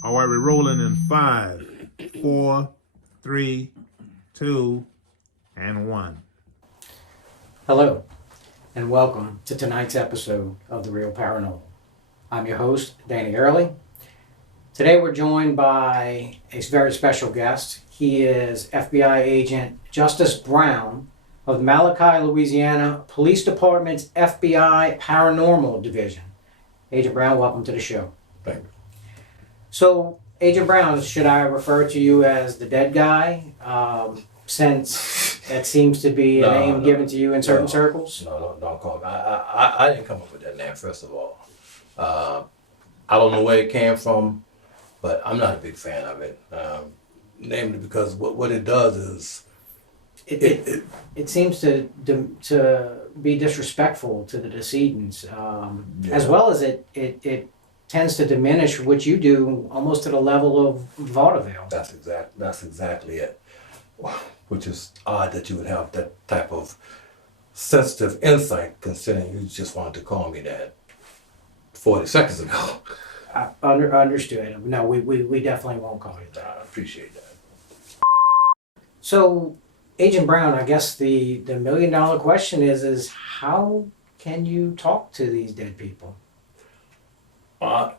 All right, we're rolling in 5, 4, 3, 2, and 1. Hello, and welcome to tonight's episode of The Real Paranormal. I'm your host, Danny Early. Today we're joined by a very special guest. He is FBI agent Justice Brown of the Malachi, Louisiana Police Department's FBI Paranormal Division. Agent Brown, welcome to the show. Thank you. So, Agent Brown, should I refer to you as the dead guy? Since that seems to be a name given to you in certain circles? No, don't call me. I didn't come up with that name, first of all. I don't know where it came from, but I'm not a big fan of it. Namely because what it does is... It seems to be disrespectful to the decedents, as well as it tends to diminish what you do almost to the level of vaudeville. That's exactly it. Which is odd that you would have that type of sensitive insight, considering you just wanted to call me that 40 seconds ago. Understood. No, we definitely won't call you that. I appreciate that. So, Agent Brown, I guess the $1 million question is how can you talk to these dead people? Well,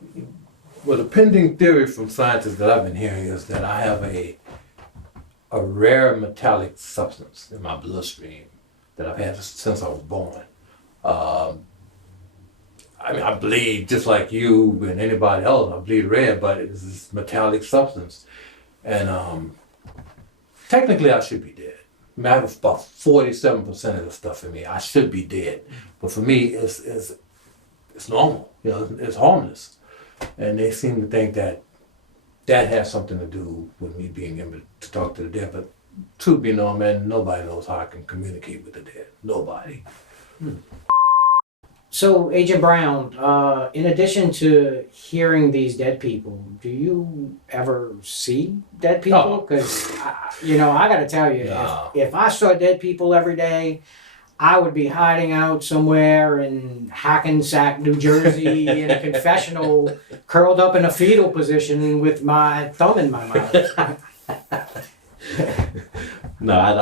the pending theory from scientists that I've been hearing is that I have a rare metallic substance in my bloodstream that I've had since I was born. I bleed just like you and anybody else. I bleed red, but it's this metallic substance. And technically I should be dead. I have about 47% of the stuff in me. I should be dead. But for me, it's normal. It's harmless. And they seem to think that has something to do with me being able to talk to the dead. But truth be known, man, nobody knows how I can communicate with the dead. Nobody. So, Agent Brown, in addition to hearing these dead people, do you ever see dead people? Because, I got to tell you, if I saw dead people every day, I would be hiding out somewhere in Hackensack, New Jersey, in a confessional, curled up in a fetal position with my thumb in my mouth. No, I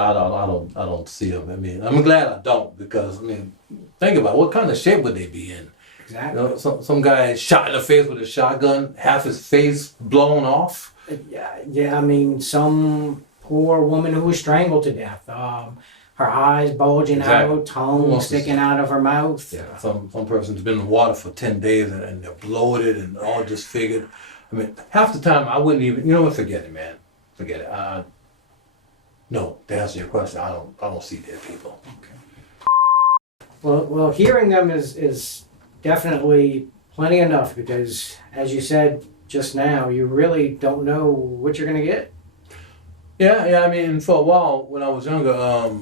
don't see them. I'm glad I don't, because think about it, what kind of shape would they be in? Exactly. Some guy shot in the face with a shotgun, half his face blown off. Yeah. Some poor woman who was strangled to death. Her eyes bulging out, tongue sticking out of her mouth. Yeah, some person's been in the water for 10 days and they're bloated and all disfigured. Half the time I wouldn't even, forget it, man. Forget it. No, to answer your question, I don't see dead people. Okay. Well, hearing them is definitely plenty enough, because as you said just now, you really don't know what you're gonna get. Yeah. For a while when I was younger,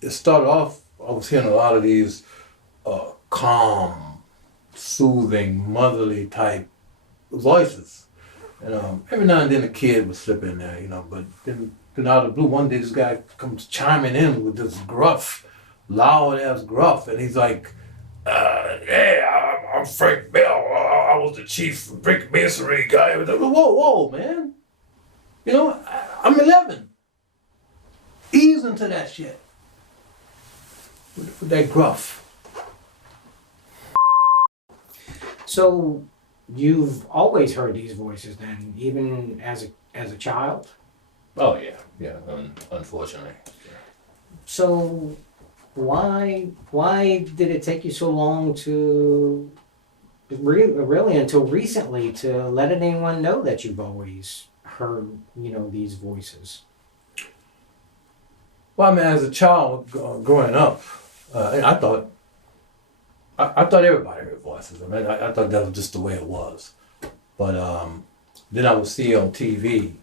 it started off, I was hearing a lot of these calm, soothing, motherly type voices. And every now and then a kid would slip in there, but then out of the blue, one day this guy comes chiming in with this gruff, loud ass gruff, and he's like, "Yeah, I'm Frank Bell. I was the chief brick masonry guy." Whoa, man. I'm 11. Ease into that shit. With that gruff. So you've always heard these voices then, even as a child? Oh yeah, unfortunately. So why did it take you so long to really until recently to let anyone know that you've always heard these voices? Well, as a child growing up, I thought everybody heard voices. I thought that was just the way it was. But then I would see on TV,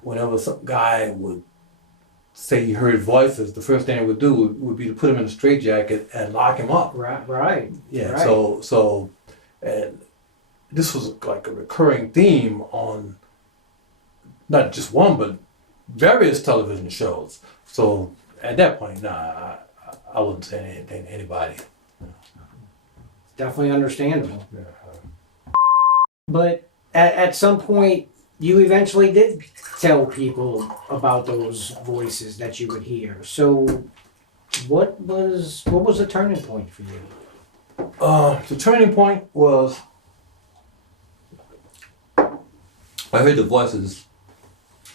whenever some guy would say he heard voices, the first thing they would do would be to put him in a straitjacket and lock him up. Right. Yeah. Right. So, and this was like a recurring theme on not just one, but various television shows. So at that point, I wouldn't say anything to anybody. Definitely understandable. Yeah. But at some point, you eventually did tell people about those voices that you would hear. So, what was the turning point for you? The turning point was I heard the voice of this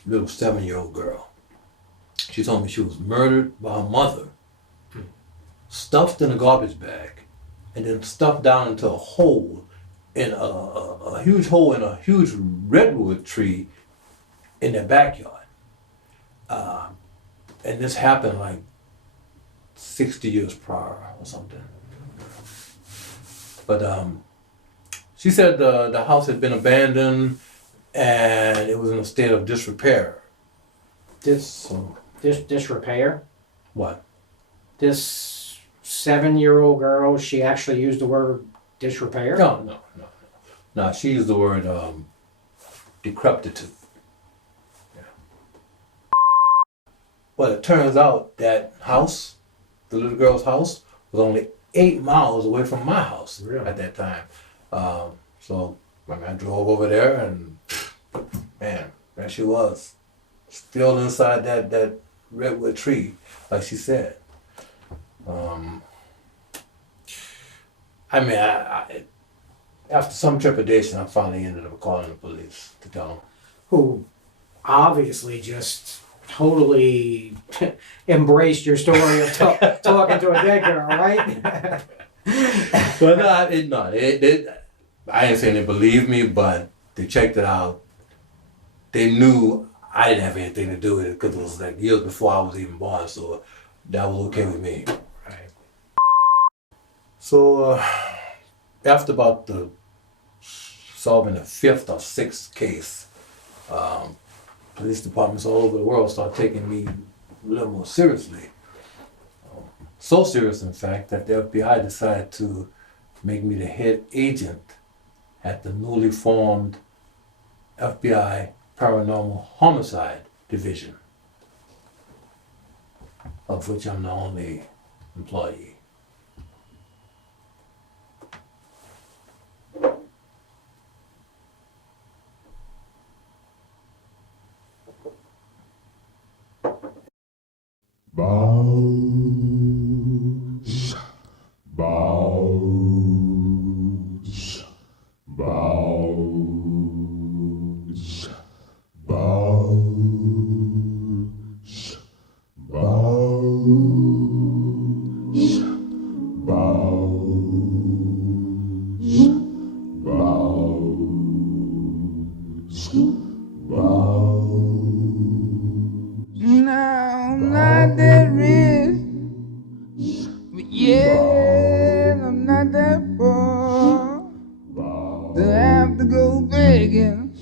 little 7-year-old girl. She told me she was murdered by her mother, stuffed in a garbage bag, and then stuffed down into a hole in a huge hole in a huge redwood tree in their backyard. And this happened like 60 years prior or something. But she said the house had been abandoned and it was in a state of disrepair. Disrepair? What? This 7-year-old girl, she actually used the word disrepair? No. She used the word decrepitude. Yeah. Well, it turns out that house, the little girl's house, was only 8 miles away from my house at that time. So I drove over there and man, there she was, still inside that redwood tree, like she said. After some trepidation, I finally ended up calling the police to tell them. Who obviously just totally embraced your story of talking to a dead girl, right? But I ain't saying they believed me, but they checked it out. They knew I didn't have anything to do with it because it was like years before I was even born, so that was okay with me. Right. So after about solving the 5th or 6th case, police departments all over the world started taking me a little more seriously. So serious, in fact, that the FBI decided to make me the head agent at the newly formed FBI Paranormal Homicide Division, of which I'm the only employee. Bows, bows, bows, bows, bows, bows, bows. No, not that rich, but yeah, I'm not that poor to have to go begging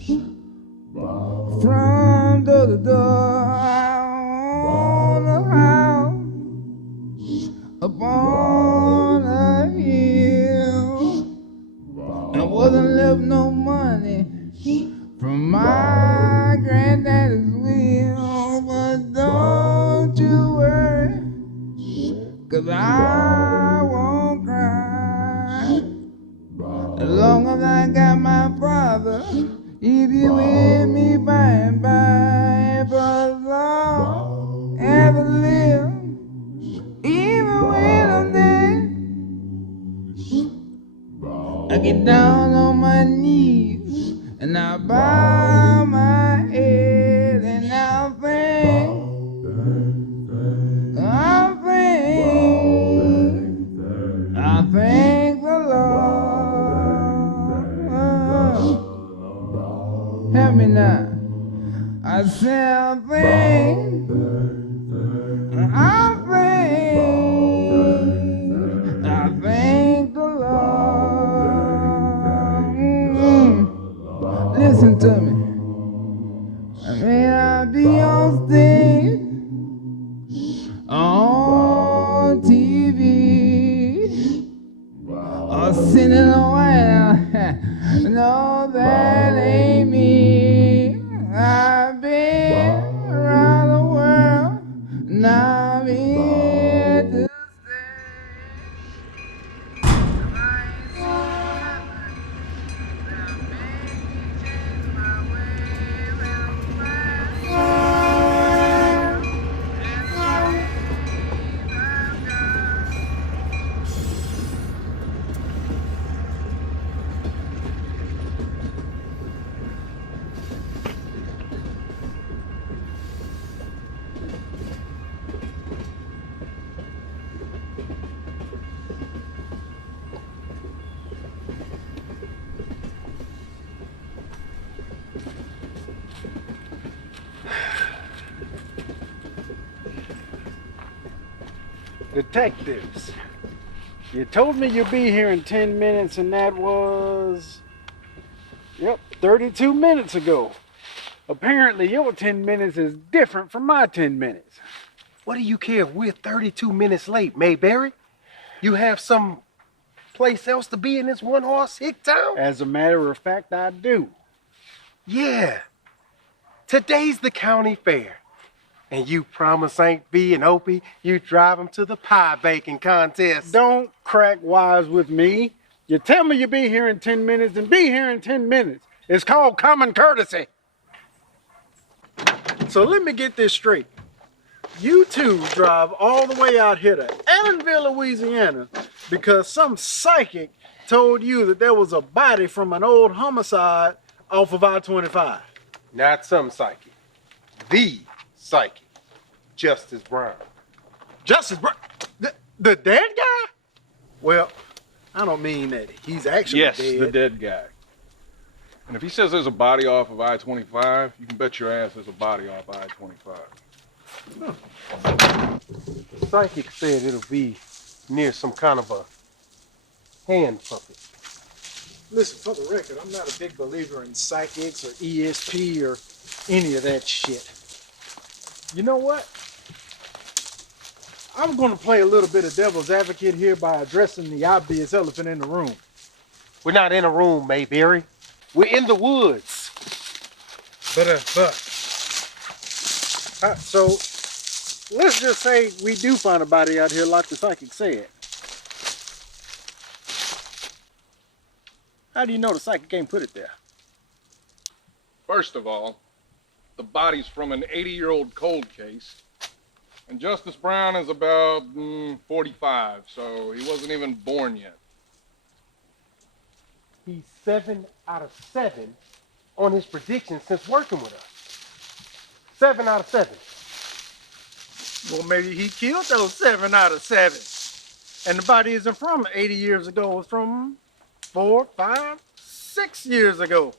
from door to door. I own a house upon a hill. I wasn't left no money from my granddaddy's will, but don't you worry, 'cause I won't cry. As long as I got my father, he'll be with me by and by. For as long as I live, even when I'm dead, I get down on my knees and I bow my head and I thank the Lord. Help me now. I say I thank the Lord. Listen to me. I may not be on stage, on TV, or sitting in a White House. No, that ain't me. I've been around the world, and I'm here to stay. Detectives, you told me you'd be here in 10 minutes, and that was, yep, 32 minutes ago. Apparently, your 10 minutes is different from my 10 minutes. What do you care if we're 32 minutes late, Mayberry? You have some place else to be in this one-horse hick town? As a matter of fact, I do. Yeah. Today's the county fair. And you promised Aunt B and Opie you'd drive them to the pie baking contest. Don't crack wise with me. You tell me you'll be here in 10 minutes, and be here in 10 minutes. It's called common courtesy. So let me get this straight. You two drive all the way out here to Allenville, Louisiana, because some psychic told you that there was a body from an old homicide off of I-25. Not some psychic. The psychic. Justice Brown. Justice Brown? The dead guy? Well, I don't mean that he's actually Yes, dead. the dead guy. And if he says there's a body off of I-25, you can bet your ass there's a body off I-25. Psychic said it'll be near some kind of a hand puppet. Listen, for the record, I'm not a big believer in psychics or ESP or any of that shit. You know what? I'm going to play a little bit of devil's advocate here by addressing the obvious elephant in the room. We're not in a room, Mayberry. We're in the woods. So, let's just say we do find a body out here like the psychic said. How do you know the psychic ain't put it there? First of all, the body's from an 80-year-old cold case. And Justice Brown is about 45, so he wasn't even born yet. He's 7 out of 7 on his predictions since working with us. 7 out of 7. Well, maybe he killed those 7 out of 7. And the body isn't from 80 years ago. It's from 4, 5, 6 years ago.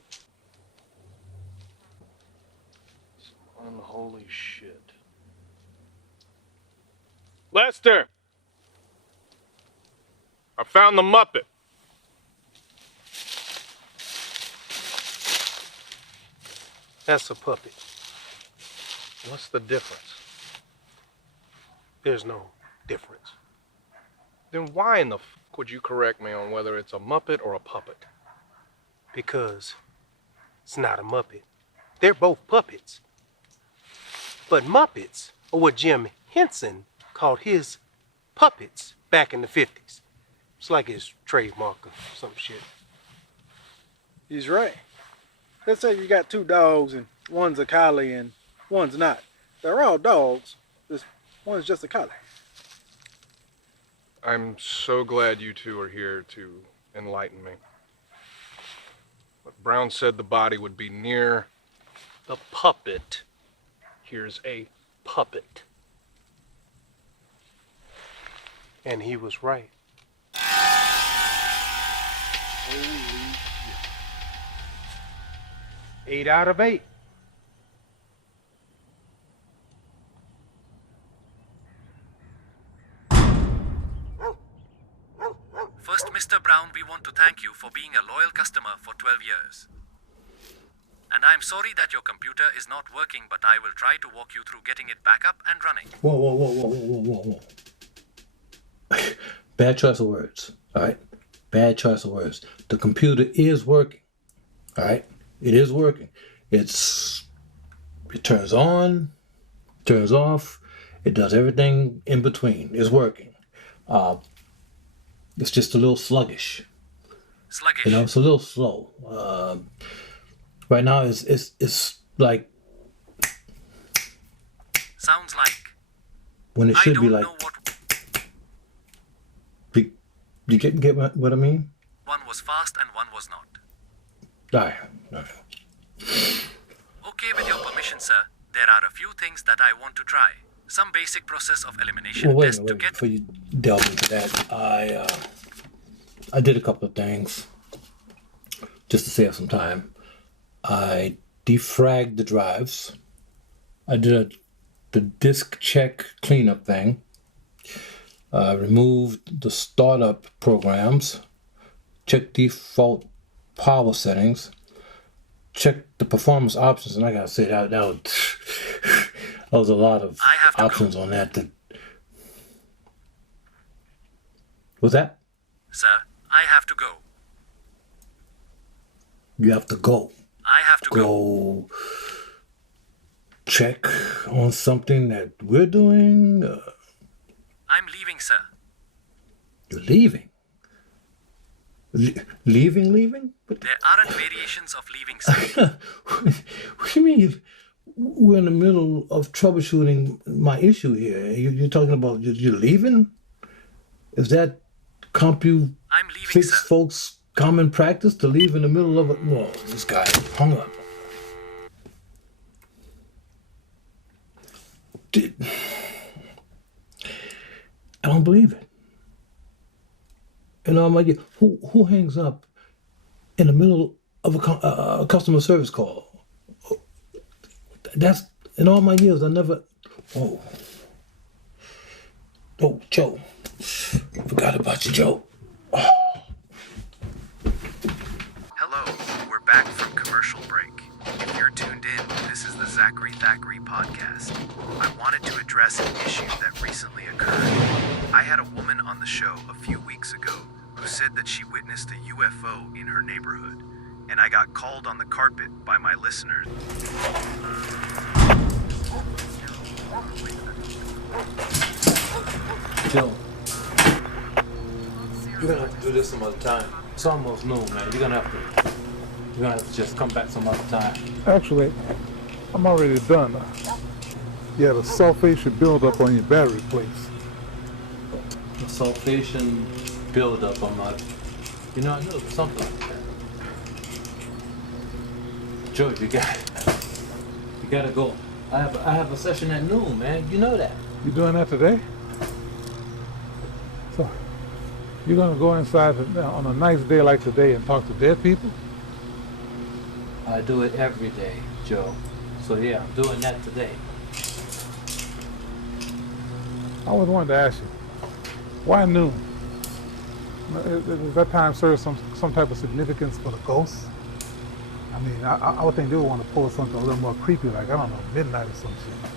Unholy shit. Lester! I found the Muppet. That's a puppet. What's the difference? There's no difference. Then why in the f*** would you correct me on whether it's a Muppet or a puppet? Because it's not a Muppet. They're both puppets. But Muppets are what Jim Henson called his puppets back in the 50s. It's like his trademark or some shit. He's right. Let's say you got 2 dogs and one's a collie and one's not. They're all dogs. This one's just a collie. I'm so glad you two are here to enlighten me. But Brown said the body would be near the puppet. Here's a puppet. And he was right. Holy shit. 8 out of 8. First, Mr. Brown, we want to thank you for being a loyal customer for 12 years. And I'm sorry that your computer is not working, but I will try to walk you through getting it back up and running. Whoa. Bad choice of words, all right? Bad choice of words. The computer is working, all right? It is working. It turns on, turns off, it does everything in between. It's working. It's just a little sluggish. Sluggish. You know, it's a little slow. Right now, it's like Sounds like when it I should don't be like. know what You get what I mean? one was fast and one was not. Right. Okay, with your permission, sir, there are a few things that I want to try. Some basic process of elimination Well, wait a test minute, to get. before you delve into that, I did a couple of things just to save some time. I defragged the drives. I did the disk check cleanup thing. Removed the startup programs. Check default power settings. Check the performance options, and I gotta say that was a lot of options on that. What's that? Sir, I have to go. You have to go. I have to Go check on something that we're doing. I'm leaving, sir. You're leaving. Leaving? But There aren't variations of leaving, sir. what do you mean? We're in the middle of troubleshooting my issue here. You're talking about you're leaving? Is that I'm leaving, fix sir. folks' common practice to leave in the middle of it? No, this guy hung up. I don't believe it. And I'm like, who hangs up in the middle of a customer service call? That's, in all my years, I never. Oh, Joe. Forgot about you, Joe. Hello, we're back from commercial break. If you're tuned in, this is the Zachary Thackeray podcast. I wanted to address an issue that recently occurred. I had a woman on the show a few weeks ago who said that she witnessed a UFO in her neighborhood, and I got called on the carpet by my listeners. Joe, you're gonna have to do this some other time. It's almost noon, man. You're gonna have to just come back some other time. Actually, I'm already done. Yeah, the sulfate should build up on your battery plates. The sulfation buildup on my. I knew it was something like that. Joe, you gotta go. I have a session at noon, man. You know that. You doing that today? So, you're gonna go inside on a nice day like today and talk to dead people? I do it every day, Joe. So yeah, I'm doing that today. I always wanted to ask you, why noon? Does that time serve some type of significance for the ghosts? I mean, I would think they would want to pull something a little more creepy, like, I don't know, midnight or some shit.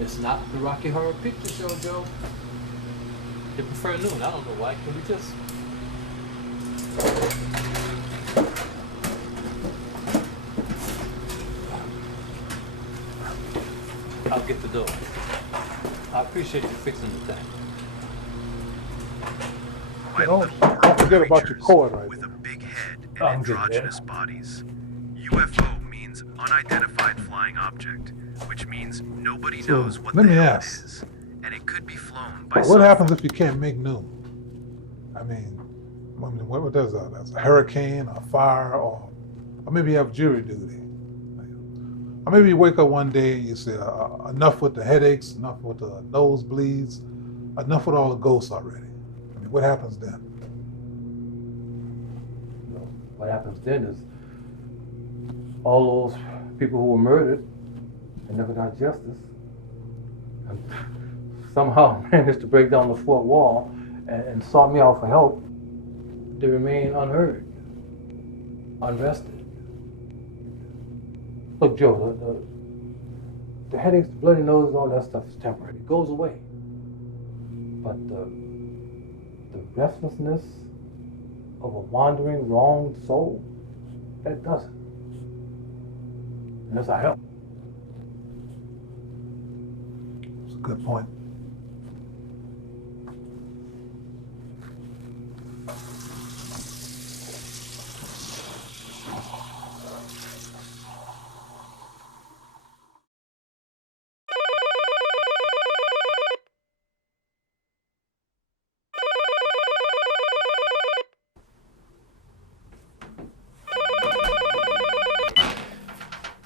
It's not the Rocky Horror Picture Show, Joe. They prefer noon. I don't know why. Can we just... I'll get the door. I appreciate you fixing the thing. Don't forget about your cord right with there. a big head and I'm good, androgynous bodies. UFO means unidentified flying object, which means nobody So, knows what let the me hell ask. it is, and it could be flown by What happens if you can't make noon? I mean, what does that? That's a hurricane, a fire, or maybe you have jury duty. Or maybe you wake up one day and you say, enough with the headaches, enough with the nosebleeds, enough with all the ghosts already. I mean, what happens then? What happens then is all those people who were murdered and never got justice and somehow managed to break down the fourth wall and sought me out for help. They remain unheard, unrested. Look, Joe, the headaches, the bloody nose, all that stuff is temporary. It goes away. But the restlessness of a wandering, wronged soul, that doesn't. Unless I help. It's a good point.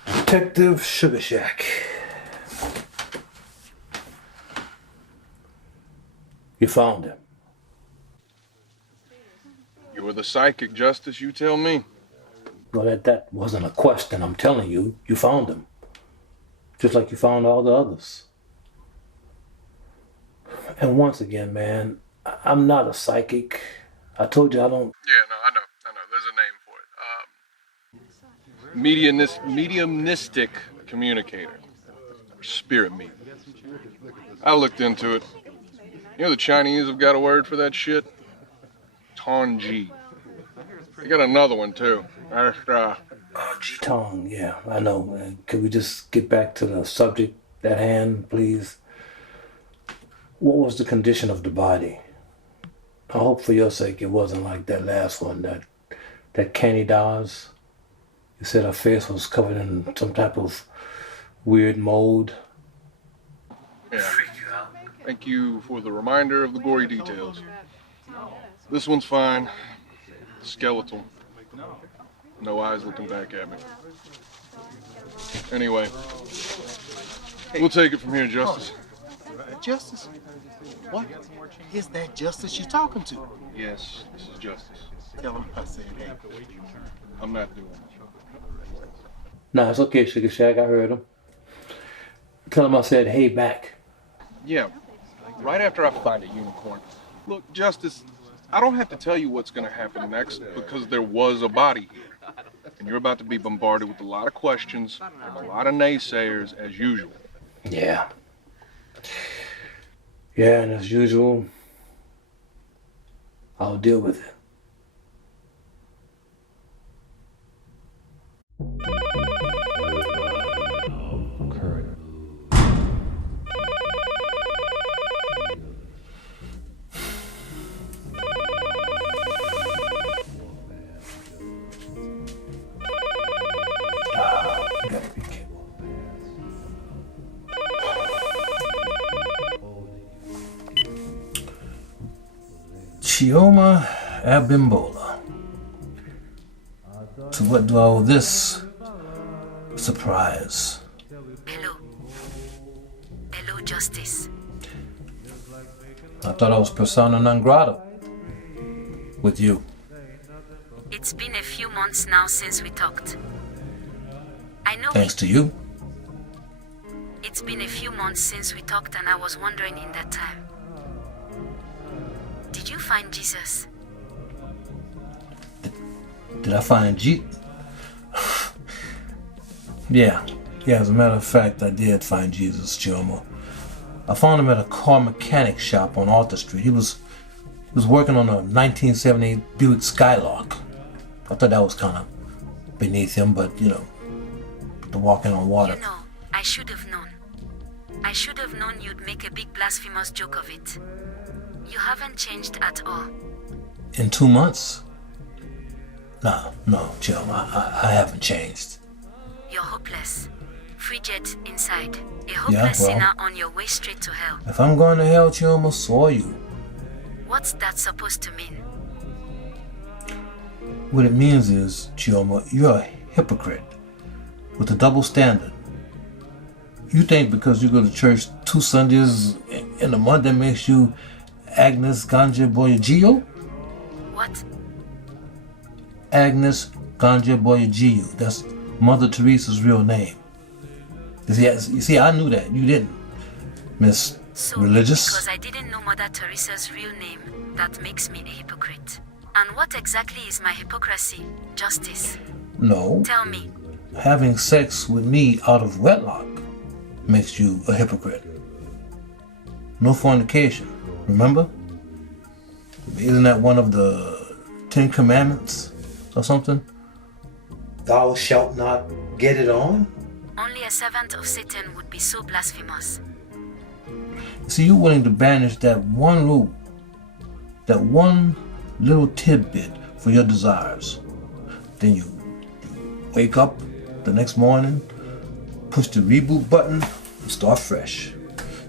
Detective Sugar Shack. You found him. You were the psychic, Justice, you tell me. Well, that wasn't a question. I'm telling you, you found him. Just like you found all the others. And once again, man, I'm not a psychic. I told you I don't. Yeah, no, I know. There's a name for it. Mediumistic communicator. Or spirit medium. I looked into it. You know the Chinese have got a word for that shit? Tongji. They got another one too. Jitong, yeah, I know, man. Can we just get back to the subject at hand, please? What was the condition of the body? I hope for your sake it wasn't like that last one, that Candy Dawes. You said her face was covered in some type of weird mold. Yeah. Thank you for the reminder of the gory details. This one's fine. Skeletal. No eyes looking back at me. Anyway, we'll take it from here, Justice. Justice? What is that Justice you're talking to? Yes, this is Justice. Tell him I said hey. I'm not doing it. Nah, it's okay, Sugar Shack, I heard him. Tell him I said hey back. Yeah, right after I find a unicorn. Look, Justice, I don't have to tell you what's going to happen next because there was a body here. And you're about to be bombarded with a lot of questions and a lot of naysayers as usual. Yeah. Yeah, and as usual, I'll deal with it. Chioma Abimbola. To what do I owe this surprise? Hello. Hello, Justice. I thought I was persona non grata with you. It's been a few months now since we talked. I know. Thanks to you. It's been a few months since we talked, and I was wondering in that time. Did you find Jesus? Did I find Yeah, as a matter of fact, I did find Jesus, Chioma. I found him at a car mechanic shop on Arthur Street. He was working on a 1978 Buick Skylark. I thought that was kind of beneath him, but you know, the walking on water. You know, I should have known. I should have known you'd make a big blasphemous joke of it. You haven't changed at all. In 2 months? No, Jim, I haven't changed. You're hopeless. Frigid inside. A hopeless sinner on your way straight to hell. If I'm going to hell, Chioma, so are you. What's that supposed to mean? What it means is, Chioma, you're a hypocrite with a double standard. You think because you go to church 2 Sundays in a month that makes you Agnes Ganja Boyagio? What? Agnes Ganja Boyagio. That's Mother Teresa's real name. You see, I knew that. You didn't, Miss Religious. Because I didn't know Mother Teresa's real name, that makes me a hypocrite. And what exactly is my hypocrisy, Justice? No. Tell me. Having sex with me out of wedlock makes you a hypocrite. No fornication, remember? Isn't that one of the 10 Commandments or something? Thou shalt not get it on? Only a servant of Satan would be so blasphemous. See, you're willing to banish that one rule, that one little tidbit for your desires. Then you wake up the next morning, push the reboot button, and start fresh.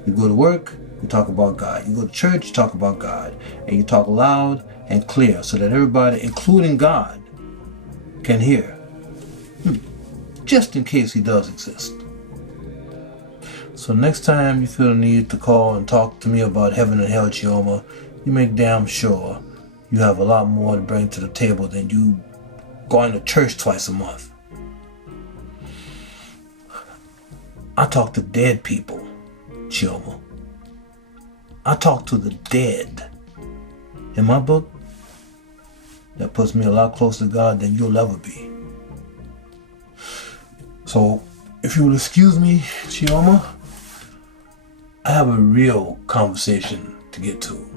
You go to work, you talk about God. You go to church, you talk about God. And you talk loud and clear so that everybody, including God, can hear. Just in case he does exist. So next time you feel the need to call and talk to me about heaven and hell, Chioma, you make damn sure you have a lot more to bring to the table than you going to church twice a month. I talk to dead people, Chioma. I talk to the dead. In my book, that puts me a lot closer to God than you'll ever be. So, if you will excuse me, Chioma, I have a real conversation to get to.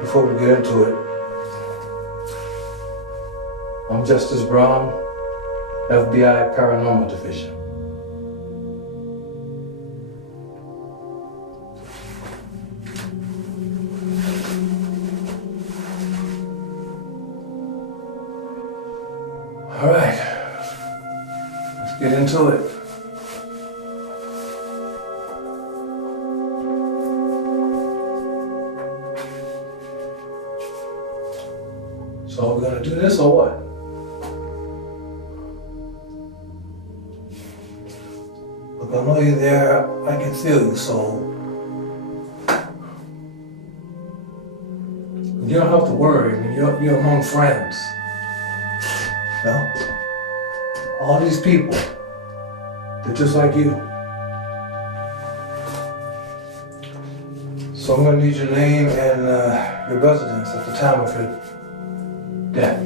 Before we get into it, I'm Justice Brown, FBI Paranormal Division. All right, let's get into it. So we're gonna do this or what? Look, I know you're there. I can feel you, so you don't have to worry. I mean, you're among friends. You know? All these people, they're just like you. So I'm gonna need your name and your residence at the time of your death.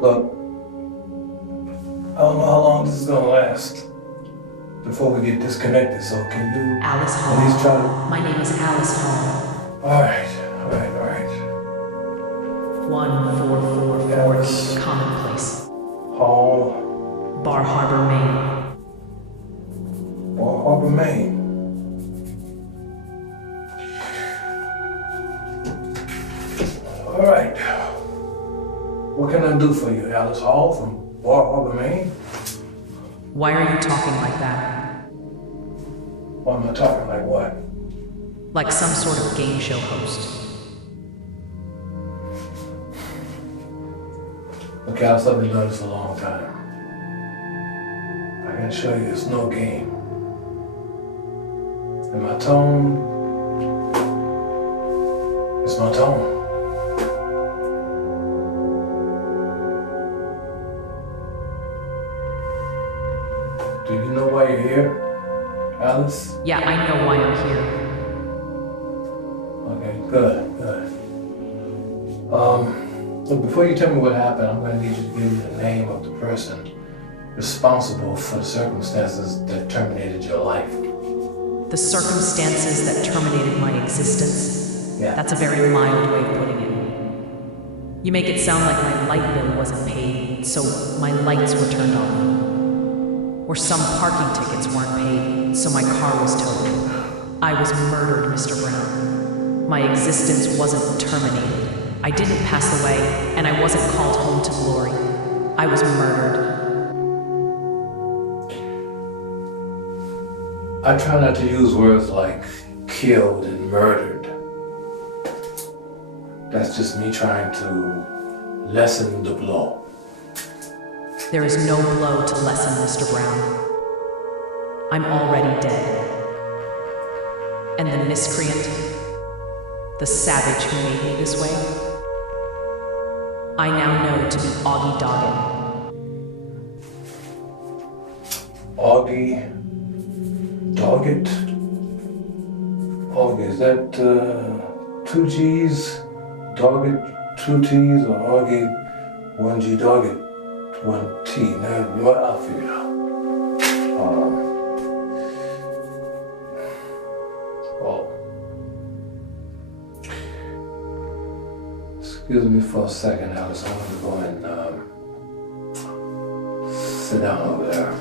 Look, I don't know how long this is gonna last before we get disconnected, so can you Alice Hall. at least try to... My name is Alice Hall. All right. 1444 Commonplace. Hall. Bar Harbor, Maine. Bar Harbor, Maine. All right. What can I do for you, Alice Hall from Bar Harbor, Maine? Why are you talking like that? Why am I talking like what? Like some sort of game show host. Look, Alice, I've been doing this a long time. I can assure you it's no game. And my tone, it's my tone. Do you know why you're here, Alice? Yeah, I know why I'm here. Okay, good. Look, before you tell me what happened, I'm gonna need you to give me the name of the person responsible for the circumstances that terminated your life. The circumstances that terminated my existence? Yeah. That's a very mild way of putting it. You make it sound like my light bill wasn't paid, so my lights were turned off. Or some parking tickets weren't paid, so my car was towed. I was murdered, Mr. Brown. My existence wasn't terminated. I didn't pass away, and I wasn't called home to glory. I was murdered. I try not to use words like killed and murdered. That's just me trying to lessen the blow. There is no blow to lessen, Mr. Brown. I'm already dead. And the miscreant, the savage who made me this way, I now know to be Auggie Doggett. Auggie Doggett? Auggie, is that 2 G's? Doggett, 2 T's, or Auggie 1 G Doggett, 1 T? Now, I'll figure it out. Excuse me for a second, Alice. I want to go and sit down over there.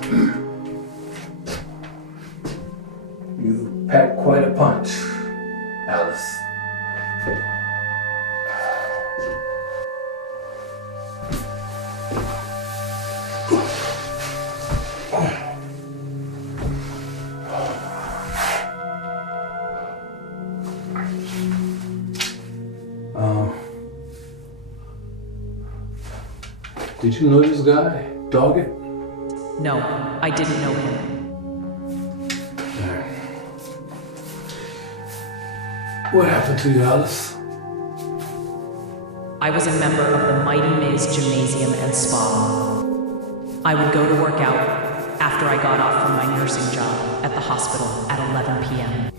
You packed quite a punch, Alice. Did you know this guy, Doggett? No, I didn't know him. What happened to you, Alice? I was a member of the Mighty Miz Gymnasium and Spa. I would go to work out after I got off from my nursing job at the hospital at 11 p.m.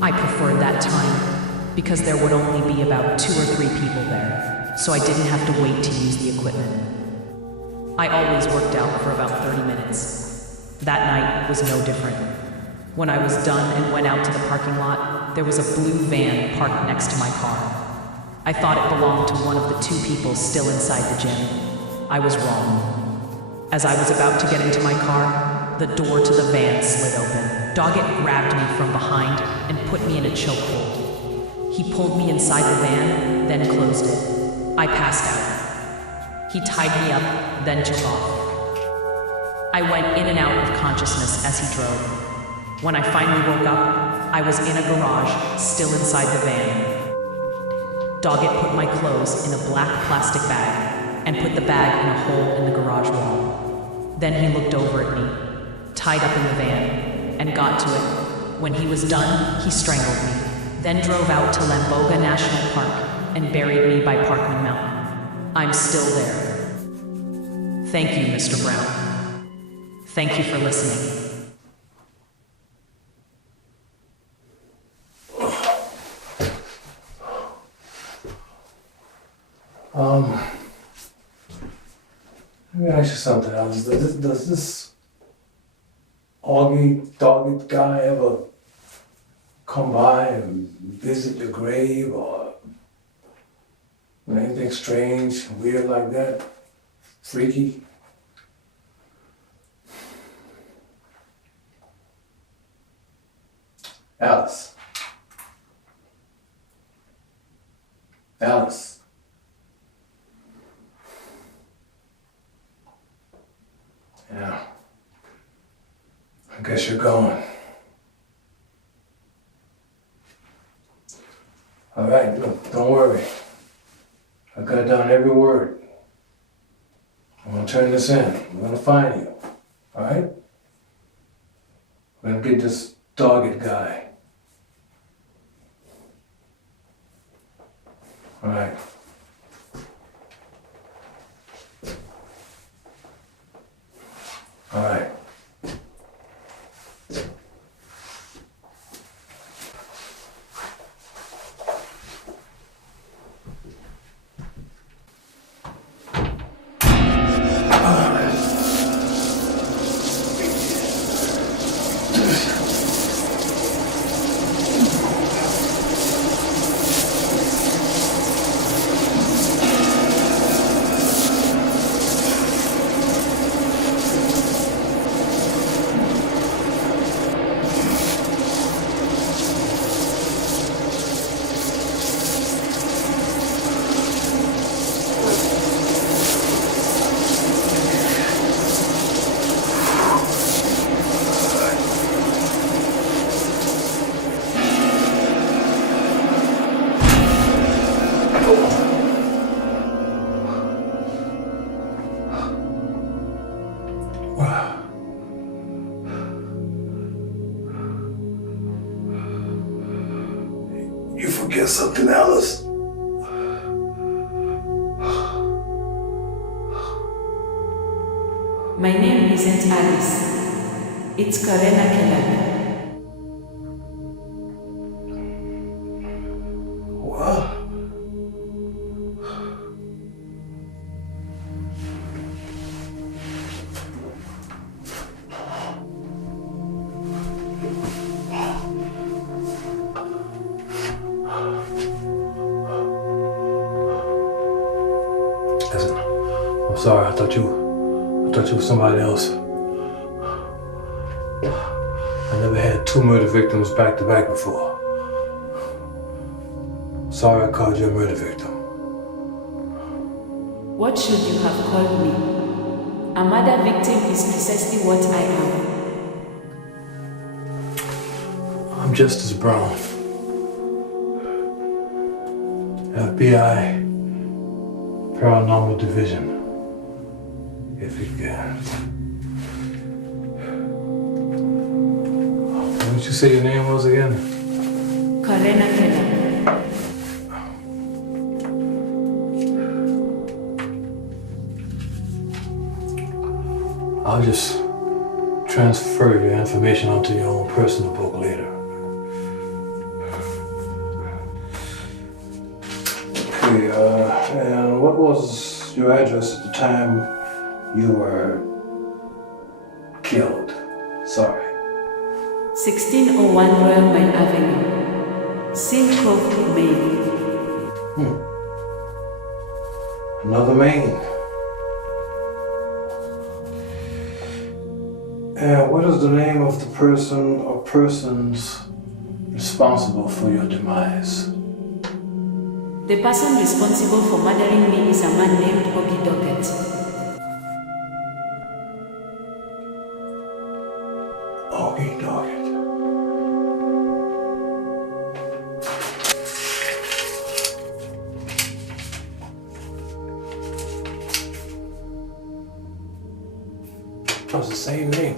I preferred that time because there would only be about 2 or 3 people there, so I didn't have to wait to use the equipment. I always worked out for about 30 minutes. That night was no different. When I was done and went out to the parking lot, there was a blue van parked next to my car. I thought it belonged to one of the 2 people still inside the gym. I was wrong. As I was about to get into my car, the door to the van slid open. Doggett grabbed me from behind and put me in a chokehold. He pulled me inside the van, then closed it. I passed out. He tied me up, then took off. I went in and out of consciousness as he drove. When I finally woke up, I was in a garage, still inside the van. Doggett put my clothes in a black plastic bag and put the bag in a hole in the garage wall. Then he looked over at me, tied up in the van, and got to it. When he was done, he strangled me, then drove out to Lamboga National Park and buried me by Parkman Mountain. I'm still there. Thank you, Mr. Brown. Thank you for listening. Let me ask you something else. Does this Auggie Doggett guy ever come by and visit your grave or anything strange, weird like that? Freaky? Alice. Alice. Yeah. I guess you're going. All right, look, don't worry. I got down every word. I'm gonna turn this in. We're gonna find you. All right? We're gonna get this Doggett guy. All right. All right. You forget something, Alice? My name isn't Alice. It's Karena Keller. What? Listen, I'm sorry. I thought you were somebody else. I never had 2 murder victims back to back before. Sorry I called you a murder victim. What should you have called me? A murder victim is precisely what I am. I'm Justice Brown. FBI Paranormal Division. If you can. What did you say your name was again? Karena Keller. I'll just transfer your information onto your own personal book later. Okay, and what was your address at the time you were killed? Sorry. 1601 Royal Mine Avenue, Silcroft, Maine. Another Maine. And what is the name of the person or persons responsible for your demise? The person responsible for murdering me is a man named Auggie Doggett. Auggie Doggett. That's the same name.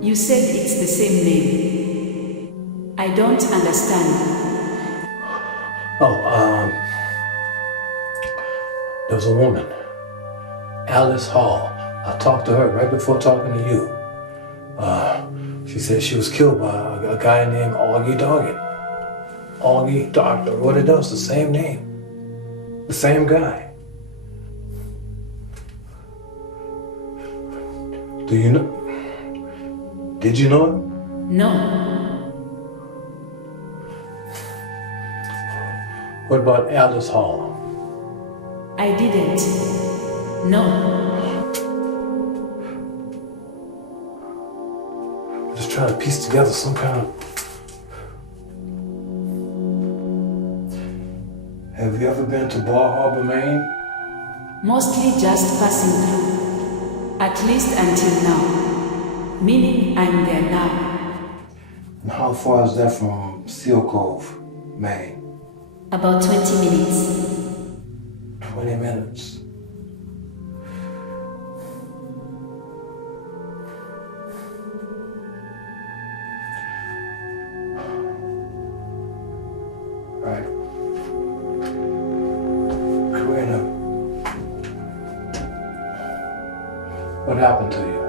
You said it's the same name. I don't understand. There was a woman, Alice Hall. I talked to her right before talking to you. She said she was killed by a guy named Auggie Doggett. Auggie Doggett, what it does, the same name. The same guy. Do you know? Did you know him? No. What about Alice Hall? I didn't. No. I'm just trying to piece together some kind of... Have you ever been to Bar Harbor, Maine? Mostly just passing through. At least until now. Meaning I'm there now. And how far is that from Seal Cove, Maine? About 20 minutes. 20 minutes. Right. Karina, what happened to you?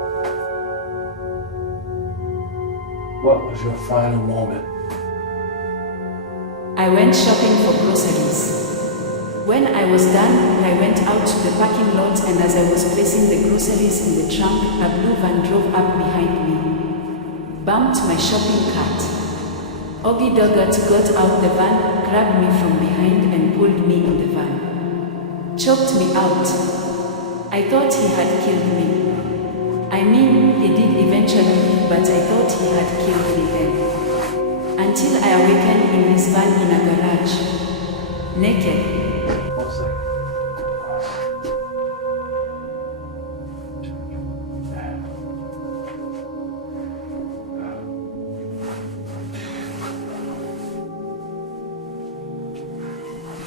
What was your final moment? I went shopping for groceries. When I was done, I went out to the parking lot, and as I was placing the groceries in the trunk, a blue van drove up behind me, bumped my shopping cart. Auggie Doggett got out the van, grabbed me from behind and pulled me in the van. Choked me out. I thought he had killed me. I mean, he did eventually, but I thought he had killed me then. Until I awakened in his van in a garage, naked. One second.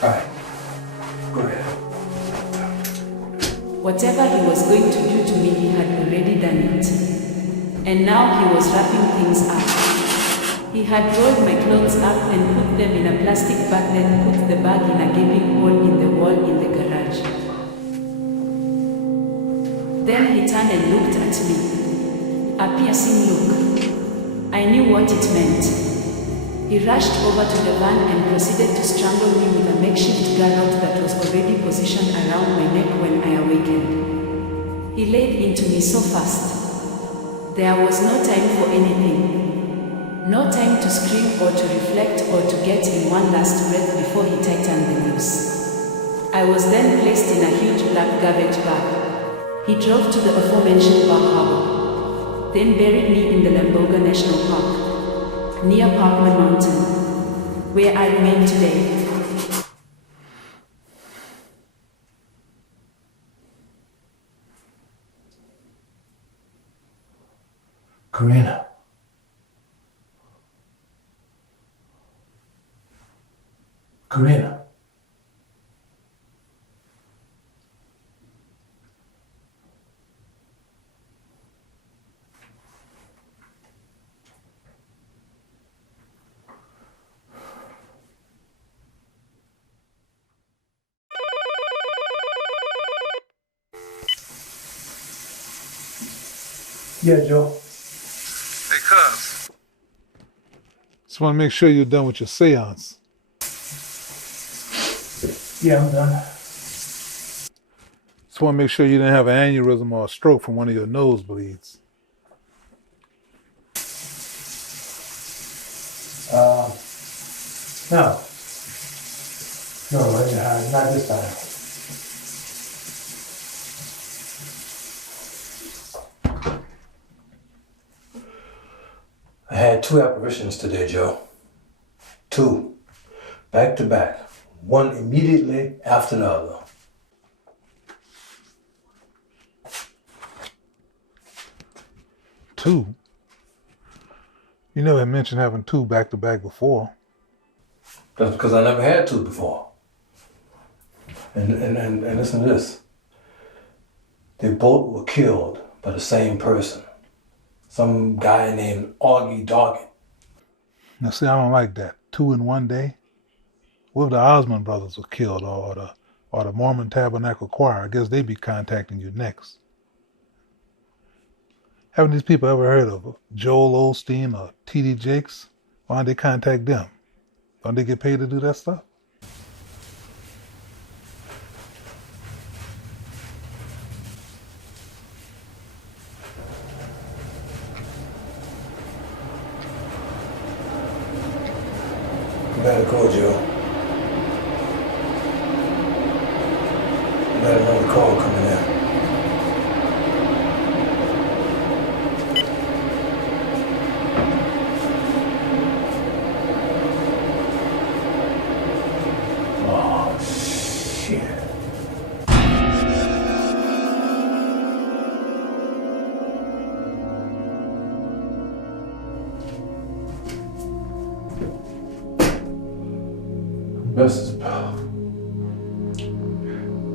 All right. Go ahead. Whatever he was going to do to me, he had already done it. And now he was wrapping things up. He had rolled my clothes up and put them in a plastic bag, then put the bag in a gaping hole in the wall in the garage. Then he turned and looked at me. A piercing look. I knew what it meant. He rushed over to the van and proceeded to strangle me with a makeshift garrote that was already positioned around my neck when I awakened. He laid into me so fast. There was no time for anything. No time to scream or to reflect or to get in one last breath before he tightened the noose. I was then placed in a huge black garbage bag. He drove to the aforementioned Bar Harbor, then buried me in the Lamboga National Park, near Parkman Mountain, where I remain today. Karina. Karina. Yeah, Joe. Hey, Cuz. Just want to make sure you're done with your seance. Yeah, I'm done. Just want to make sure you didn't have an aneurysm or a stroke from one of your nosebleeds. No. No, not this time. I had 2 apparitions today, Joe. 2. Back to back. One immediately after the other. Two? You never mentioned having 2 back to back before. That's because I never had 2 before. And listen to this. They both were killed by the same person. Some guy named Auggie Doggett. Now see, I don't like that. 2 in one day? What if the Osmond brothers were killed or the Mormon Tabernacle Choir? I guess they'd be contacting you next. Haven't these people ever heard of Joel Osteen or T.D. Jakes? Why don't they contact them? Don't they get paid to do that stuff? You better go, Joe. You got another call coming in. Oh, shit.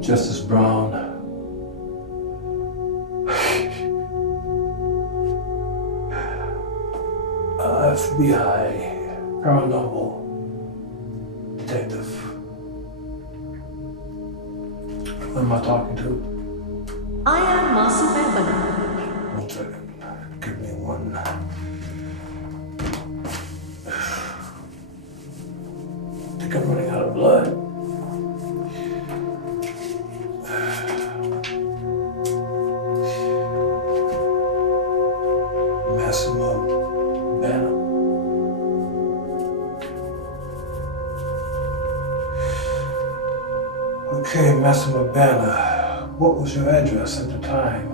Justice Brown. FBI paranormal detective. Who am I talking to? I am Masume Bana. One second. Give me one. I think I'm running out of blood. Massimo Banner. Okay, Massimo Banner, what was your address at the time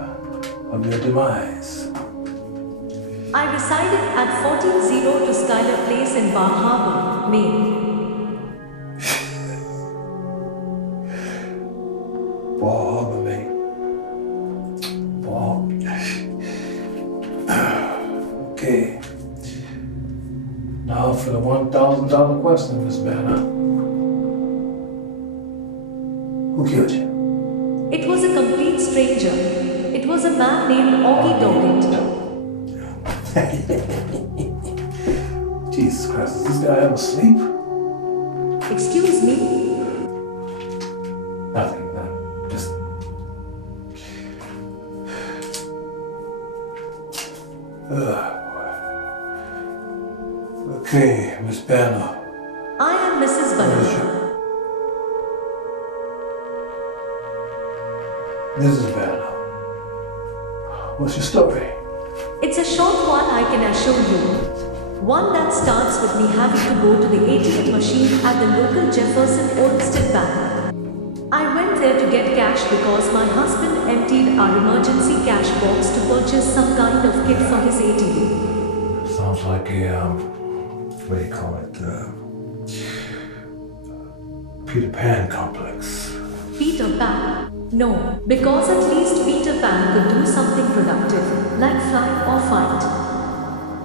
of your demise? I resided at 140 Skylar Place in Bar Harbor, Maine. Bar Harbor, Maine. Bar. Okay. Now for the $1,000 question, Miss Banner. Who killed you? It was a complete stranger. It was a man named Auggie Doggett. Jesus Christ, is this guy ever asleep? Excuse me? Nothing, just... Okay, Miss Banner. I am Mrs. Banner. Mrs. Banner. What's your story? It's a short one, I can assure you. One that starts with me having to go to the ATM machine at the local Jefferson Olmsted Bank. I went there to get cash because my husband emptied our emergency cash box to purchase some kind of kit for his ATM. Sounds like a, what do you call it? Peter Pan complex. Peter Pan? No, because at least Peter Pan could do something productive, like fly or fight.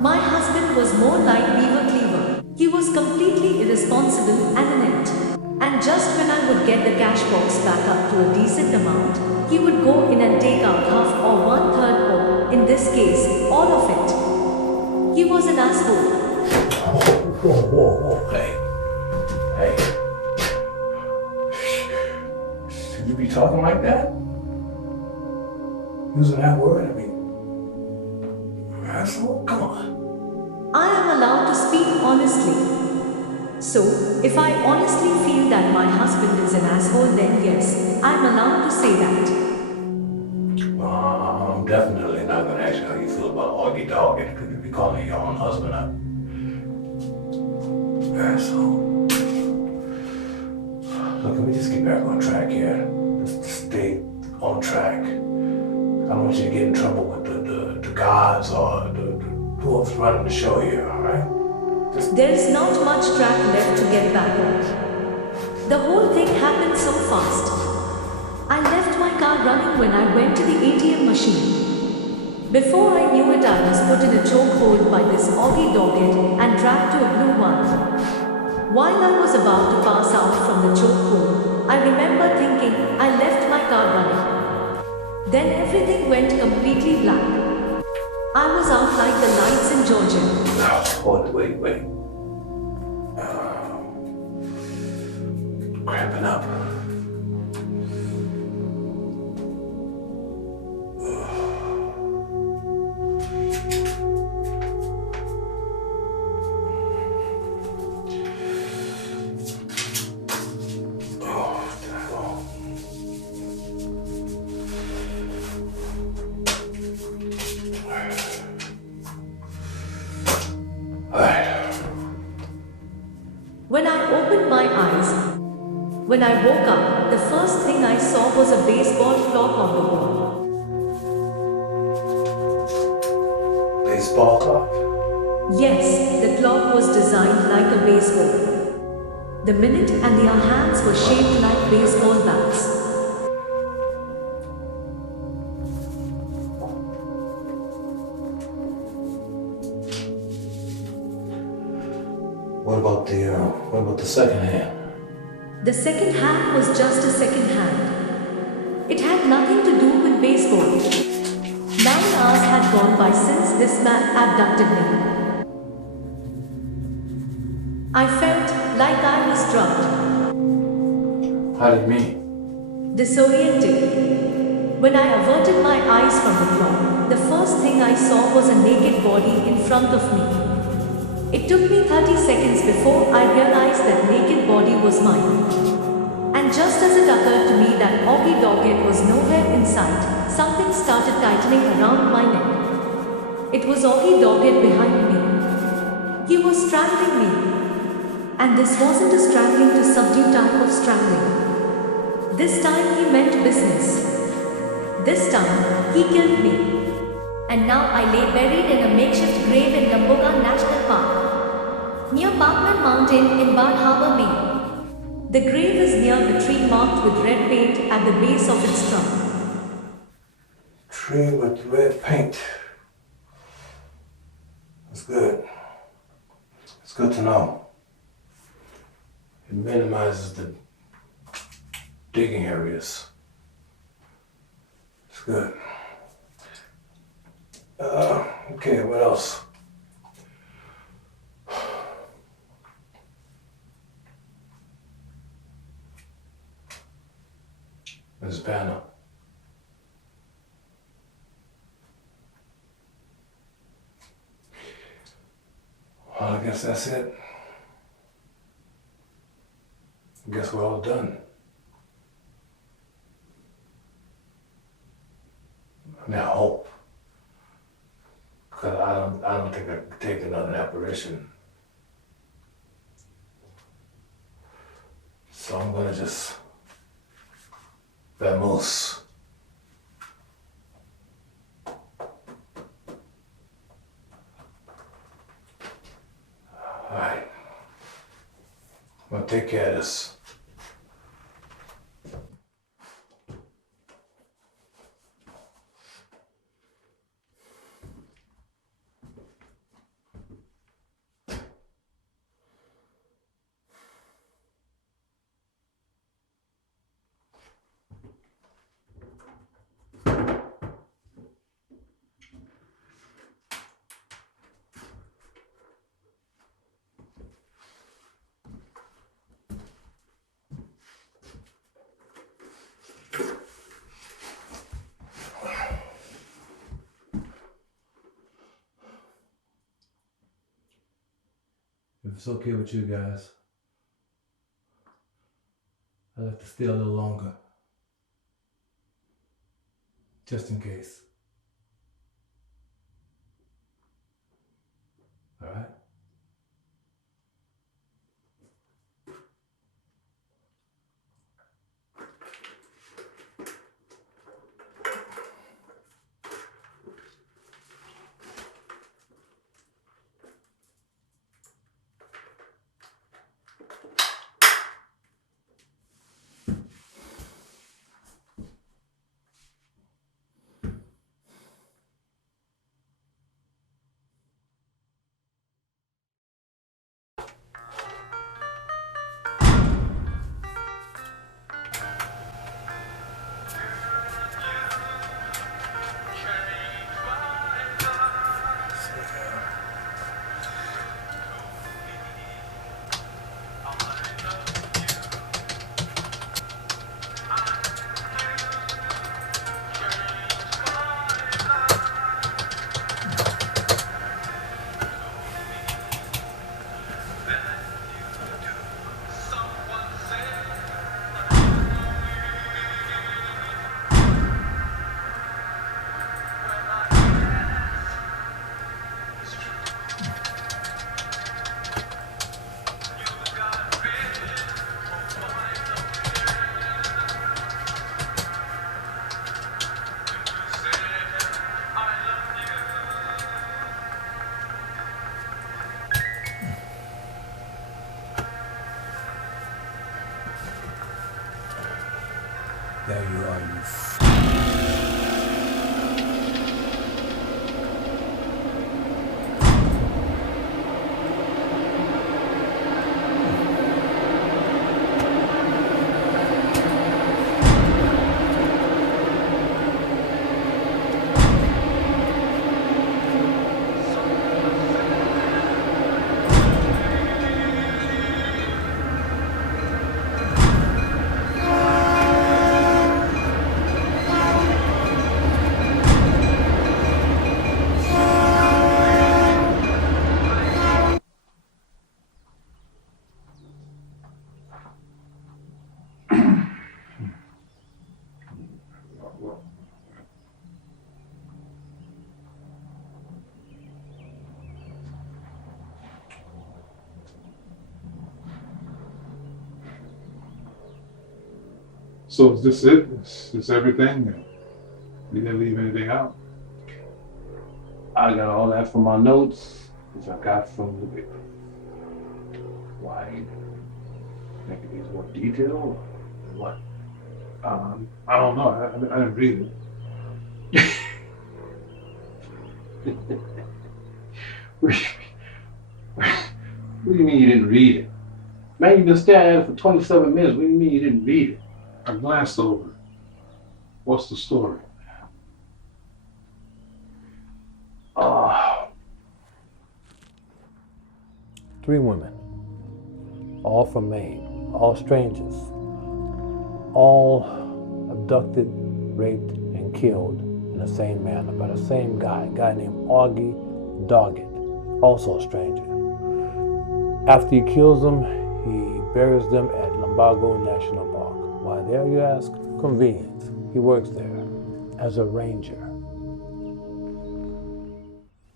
My husband was more like Beaver Cleaver. He was completely irresponsible and inept. And just when I would get the cash box back up to a decent amount, he would go in and take out half or 1/3 or, in this case, all of it. He was an asshole. Whoa, hey. Should you be talking like that? Using that word, I mean, Alright, so come on. I am allowed to speak honestly. So, if I honestly feel that my husband is an asshole, then yes, I'm allowed to say that. I'm definitely not gonna ask you how you feel about Auggie Doggett, because you'd be calling your own husband up. Alright, so. Look, can we just get back on track here? Just stay on track. I don't want you to get in trouble with the gods or whoever's running the show here, alright? There's not much track left to get back on. The whole thing happened so fast. I left my car running when I went to the ATM machine. Before I knew it, I was put in a chokehold by this Auggie Doggett and dragged to a blue one. While I was about to pass out from the chokehold, I remember thinking I left my car running. Then everything went completely black. I was out like the lights in Georgia. Hold it, wait. Cramping up. When I woke up, the first thing I saw was a baseball clock on the wall. Baseball clock? Yes, the clock was designed like a baseball. The minute and their hands were shaped like baseball bats. What about the second hand? The second hand was just a second hand. It had nothing to do with baseball. 9 hours had gone by since this man abducted me. I felt like I was drugged. How did you mean? Disoriented. When I averted my eyes from the clock, the first thing I saw was a naked body in front of me. It took me 30 seconds before I realized that naked body was mine. And just as it occurred to me that Auggie Doggett was nowhere in sight, something started tightening around my neck. It was Auggie Doggett behind me. He was strangling me. And this wasn't a strangling to subdue type of strangling. This time he meant business. This time, he killed me. And now I lay buried in a makeshift grave in Lamboga National Park, near Parkman Mountain in Bar Harbor, Maine. The grave is near the tree marked with red paint at the base of its trunk. Tree with red paint. That's good. It's good to know. It minimizes the digging areas. It's good. Okay, what else? Mrs. Banner. Well, I guess that's it. I guess we're all done. I mean, I hope. Because I don't think I can take another apparition. So I'm gonna just vamoose. Alright. I'm gonna take care of this. If it's okay with you guys, I'd like to stay a little longer. Just in case. All right? There you are, you So is this it? Is this everything? You didn't leave anything out? I got all that from my notes, which I got from the paper. Why? Make it need more detail or what? I don't know. I didn't read it. What do you mean you didn't read it? Man, you've been staring at it for 27 minutes. What do you mean you didn't read it? I glanced over it. What's the story? Three women, all from Maine, all strangers, all abducted, raped, and killed in the same manner by the same guy, a guy named Auggie Doggett, also a stranger. After he kills them, he buries them at Lumbago National Park. Why there, you ask? Convenience. He works there as a ranger.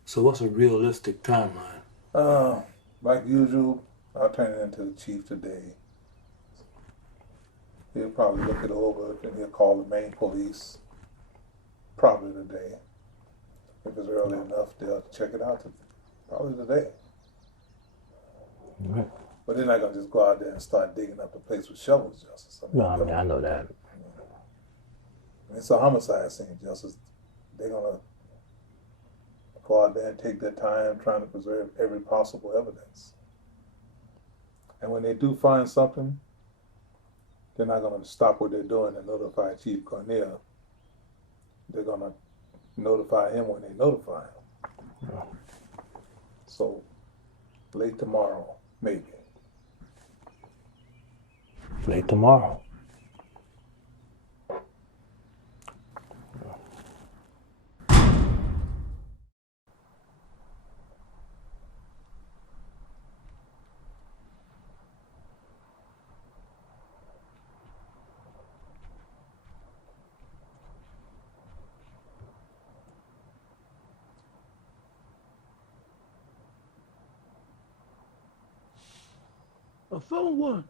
So what's a realistic timeline? Like usual, I'll turn it into the chief today. He'll probably look it over and he'll call the Maine police. Probably today. If it's early enough, they'll check it out. Probably today. Right. But they're not gonna just go out there and start digging up the place with shovels, Justice. No, I mean, I know that. It's a homicide scene, Justice. They're gonna go out there and take their time trying to preserve every possible evidence. And when they do find something, they're not gonna stop what they're doing and notify Chief Cornell. They're gonna notify him when they notify him. Yeah. So late tomorrow, maybe. Late tomorrow. I found one.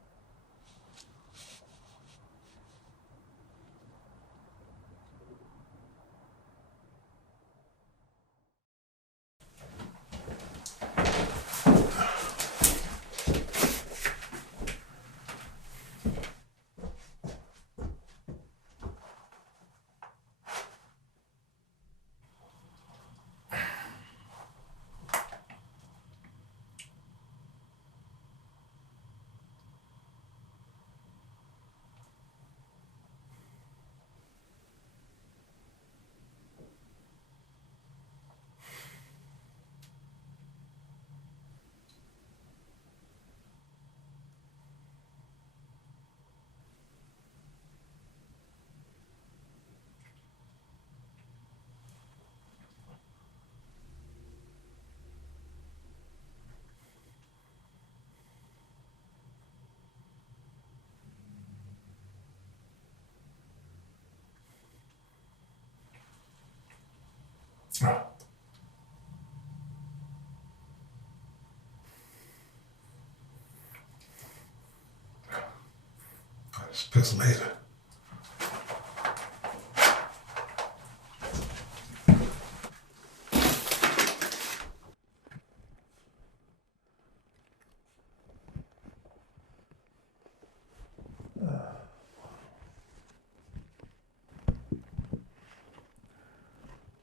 It's piss later.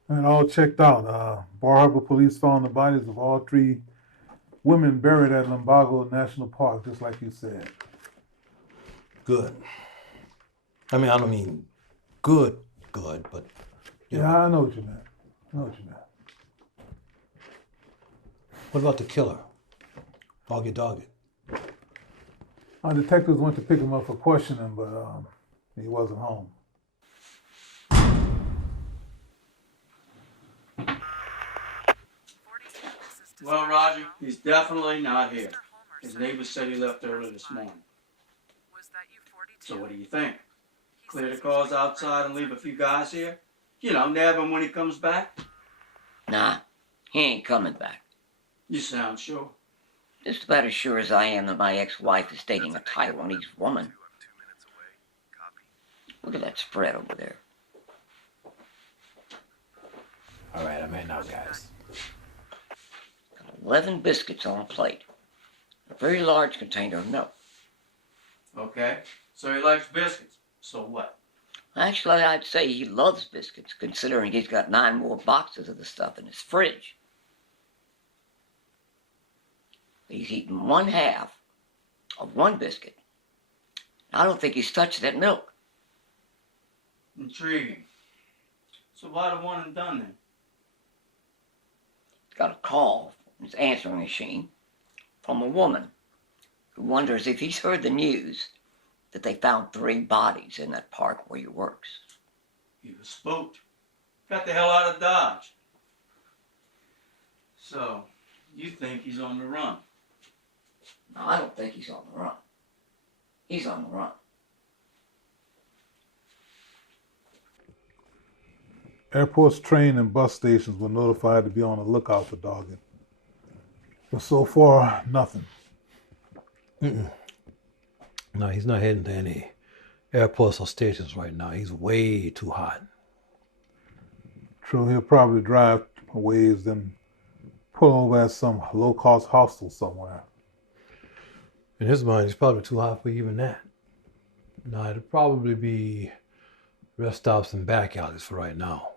And all checked out. Bar Harbor police found the bodies of all 3 women buried at Lumbago National Park, just like you said. Good. I mean, I don't mean good, but you know. Yeah, I know what you meant. I know what you meant. What about the killer? Auggie Doggett. Our detectives went to pick him up for questioning, but he wasn't home. Well, Roger, he's definitely not here. His neighbor said he left early this morning. So what do you think? Clear the cars outside and leave a few guys here? You know, nab him when he comes back? Nah, he ain't coming back. You sound sure. Just about as sure as I am that my ex-wife is dating a Taiwanese woman. Look at that spread over there. All right, I'm in now, guys. 11 biscuits on a plate. A very large container of milk. Okay, so he likes biscuits. So what? Actually, I'd say he loves biscuits, considering he's got 9 more boxes of the stuff in his fridge. He's eaten 1/2 of 1 biscuit. I don't think he's touched that milk. Intriguing. So why the one and done then? Got a call from his answering machine from a woman who wonders if he's heard the news that they found 3 bodies in that park where he works. He was spooked. Got the hell out of Dodge. So, you think he's on the run? No, I don't think he's on the run. He's on the run. Airports, train, and bus stations were notified to be on the lookout for Doggett. But so far, nothing. No, he's not heading to any airports or stations right now. He's way too hot. True, he'll probably drive a ways, then pull over at some low-cost hostel somewhere. In his mind, he's probably too hot for even that. No, it'll probably be rest stops and back alleys for right now.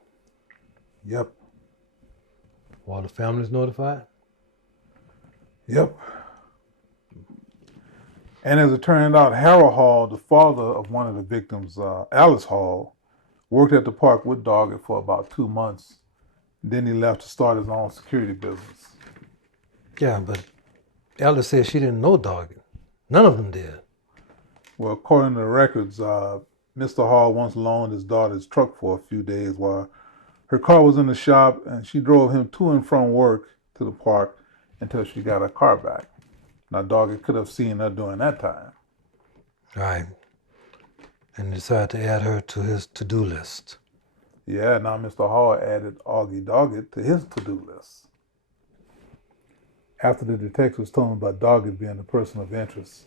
Yep. All the families notified? Yep. And as it turned out, Harold Hall, the father of one of the victims, Alice Hall, worked at the park with Doggett for about 2 months. Then he left to start his own security business. Yeah, but Alice said she didn't know Doggett. None of them did. Well, according to the records, Mr. Hall once loaned his daughter's truck for a few days while her car was in the shop, and she drove him to and from work to the park until she got her car back. Now, Doggett could have seen her during that time. Right. And decided to add her to his to-do list. Yeah, now Mr. Hall added Auggie Doggett to his to-do list. After the detectives told him about Doggett being a person of interest,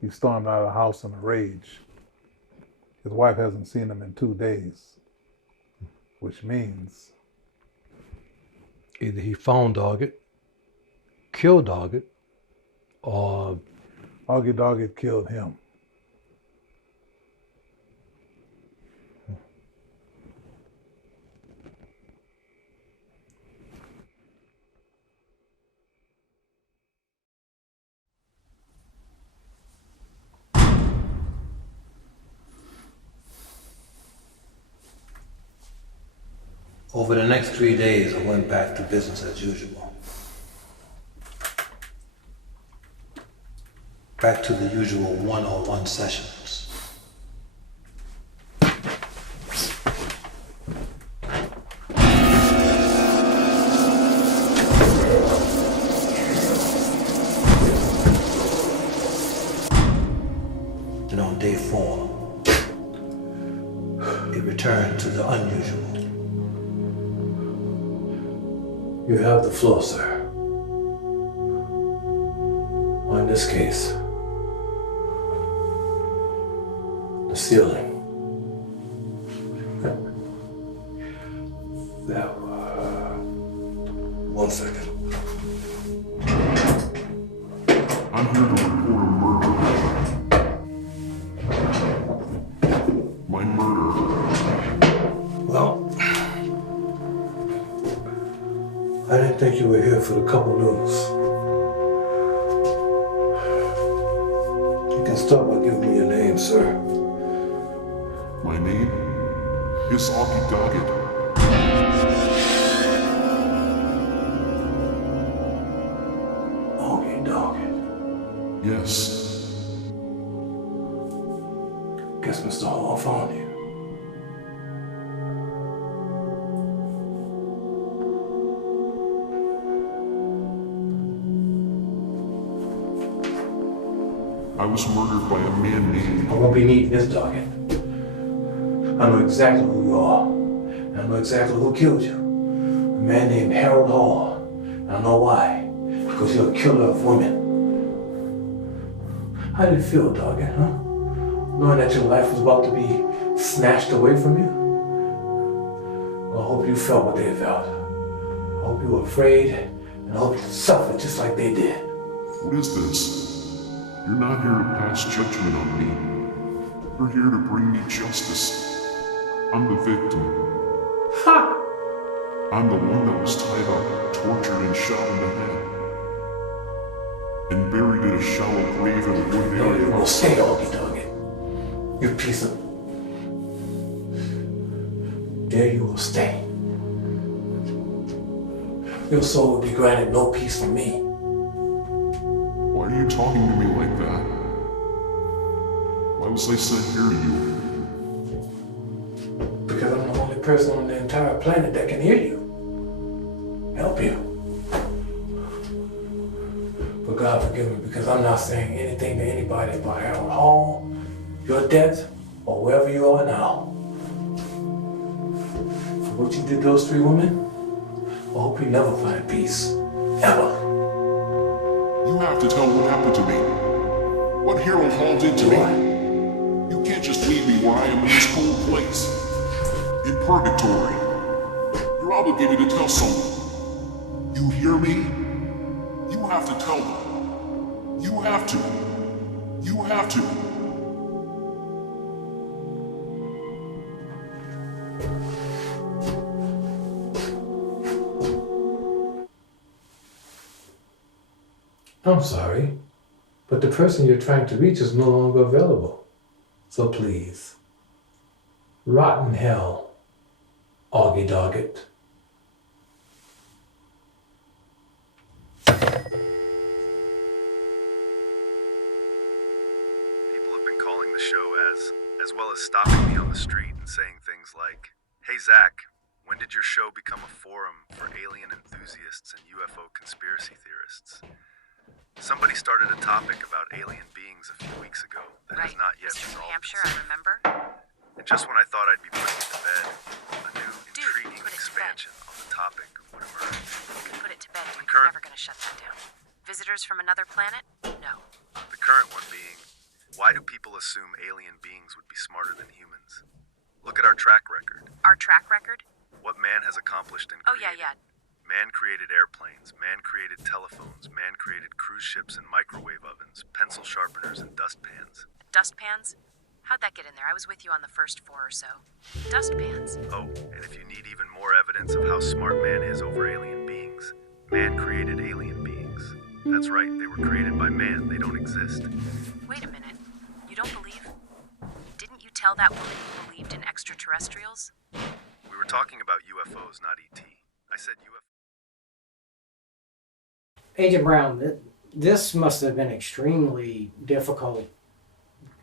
He stormed out of the house in a rage. His wife hasn't seen him in 2 days, which means either he found Doggett, killed Doggett, or Auggie Doggett killed him. over the next 3 days, I went back to business as usual. Back to the usual one-on-one sessions. And on day 4, it returned to the unusual. You have the floor, sir. Or in this case, the ceiling. Now, 1 second. I'm here to report a murder. My murder. Well, I didn't think you were here for the couple news. You can start by giving me your name, sir. My name is Auggie Doggett. Auggie Doggett. Yes. Guess Mr. Hall found you. I was murdered by a man named... I won't be needing this, Doggett. I know exactly who you are. And I know exactly who killed you. A man named Harold Hall. And I know why. Because you're a killer of women. How did it feel, Doggett, huh? Knowing that your life was about to be snatched away from you? Well, I hope you felt what they felt. I hope you were afraid, and I hope you suffered just like they did. What is this? You're not here to pass judgment on me. You're here to bring me justice. I'm the victim. Ha! I'm the one that was tied up, tortured, and shot in the head. And buried in a shallow grave in a wooded No, area. you won't stay, Auggie Doggett. You piece of... There you will stay. Your soul will be granted no peace from me. Why are you talking to me like that? Why was I sent here to you? Because I'm the only person on the entire planet that can hear you. Help you. But God forgive me, because I'm not saying anything to anybody about Harold Hall, your death, or wherever you are now. For what you did to those 3 women, I hope you never find peace. Ever. You have to tell what happened to me. What Harold Hall did to me. You can't just leave me where I am in this cold place. In purgatory. You're obligated to tell someone. You hear me? You have to tell them. You have to. You have to. I'm sorry, but the person you're trying to reach is no longer available. So please, rotten hell, Auggie Doggett. People have been calling the show as well as stopping me on the street and saying things like, "Hey Zach, when did your show become a forum for alien enthusiasts and UFO conspiracy theorists?" Somebody started a topic about alien beings a few weeks ago that has not yet resolved. New Hampshire, I remember. And just when I thought I'd be putting it to bed, a new intriguing expansion on the topic would emerge. You can put it to bed. The We're current, never going to shut that down. Visitors from another planet? No. the current one being Why do people assume alien beings would be smarter than humans? Look at our track record. Our track record? What man has accomplished and Oh, yeah, created. Man created airplanes, man created telephones, man created cruise ships and microwave ovens, pencil sharpeners and dustpans. Dustpans? How'd that get in there? I was with you on the first 4 or so. Dustpans. Oh, and if you need even more evidence of how smart man is over alien beings, man created alien beings. That's right, they were created by man, they don't exist. Wait a minute. You don't believe? Didn't you tell that woman you believed in extraterrestrials? We were talking about UFOs, not ET. I said UFO. Agent Brown, this must have been extremely difficult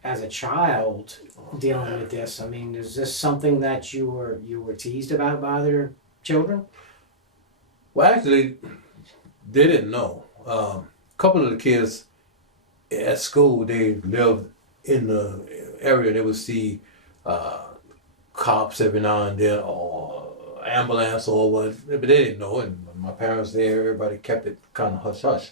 as a child dealing with this. I mean, is this something that you were teased about by other children? Well, actually, they didn't know. A couple of the kids at school, they lived in the area. They would see cops every now and then, or ambulance or what, but they didn't know. And my parents there, everybody kept it kind of hush hush.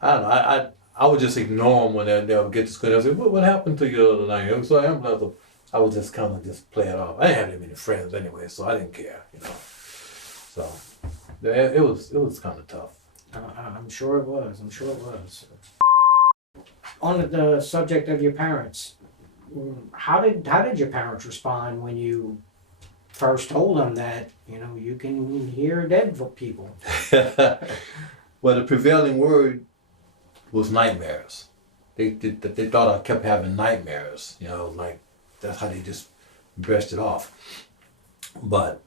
I don't know. I would just ignore them when they'll get to school. They'll say, what happened to you the other night? So ambulance. I would just kind of just play it off. I didn't have that many friends anyway, so I didn't care, you know. So it was kind of tough. I'm sure it was. I'm sure it was. On the subject of your parents, how did your parents respond when you first told them that you can hear dead people? Well, the prevailing word was nightmares. They thought I kept having nightmares. Like that's how they just brushed it off. But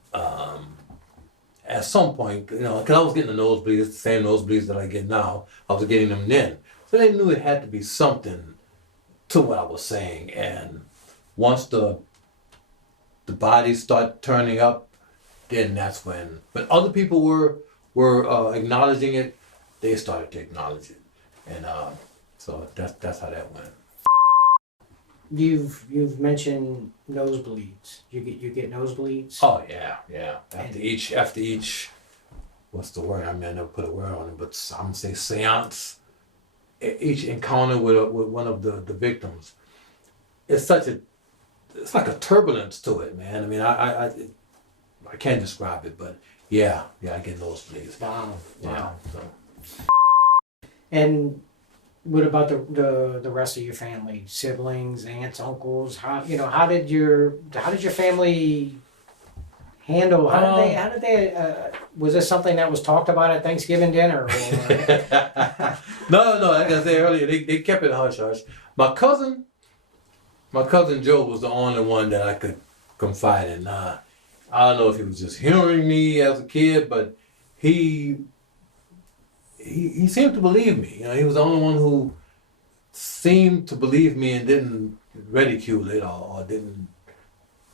at some point, because I was getting the nosebleeds, the same nosebleeds that I get now, I was getting them then. So they knew it had to be something to what I was saying. And once the bodies start turning up, then that's when other people were acknowledging it, they started to acknowledge it. And so that's how that went. You've mentioned nosebleeds. You get nosebleeds? Oh yeah. After each, what's the word? I never put a word on it, but I'm gonna say seance. Each encounter with one of the victims, it's like a turbulence to it, man. I mean, I can't describe it, but yeah, I get nosebleeds. Wow. So. And what about the rest of your family, siblings, aunts, uncles? How did your family handle? How did they? Was this something that was talked about at Thanksgiving dinner? Or? No. Like I said earlier, they kept it hush hush. My cousin Joe was the only one that I could confide in. I don't know if he was just hearing me as a kid, but he seemed to believe me. He was the only one who seemed to believe me and didn't ridicule it or didn't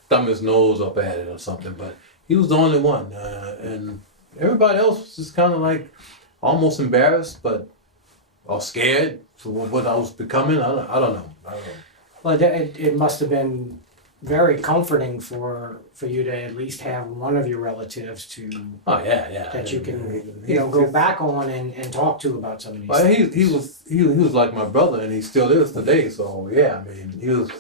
thumb his nose up at it or something. But he was the only one, and everybody else was just kind of like almost embarrassed, or scared for what I was becoming. I don't know. Well, it must have been very comforting for you to at least have one of your relatives to that you can go back on and talk to about some of these things. He was like my brother, and he still is today. So yeah, I mean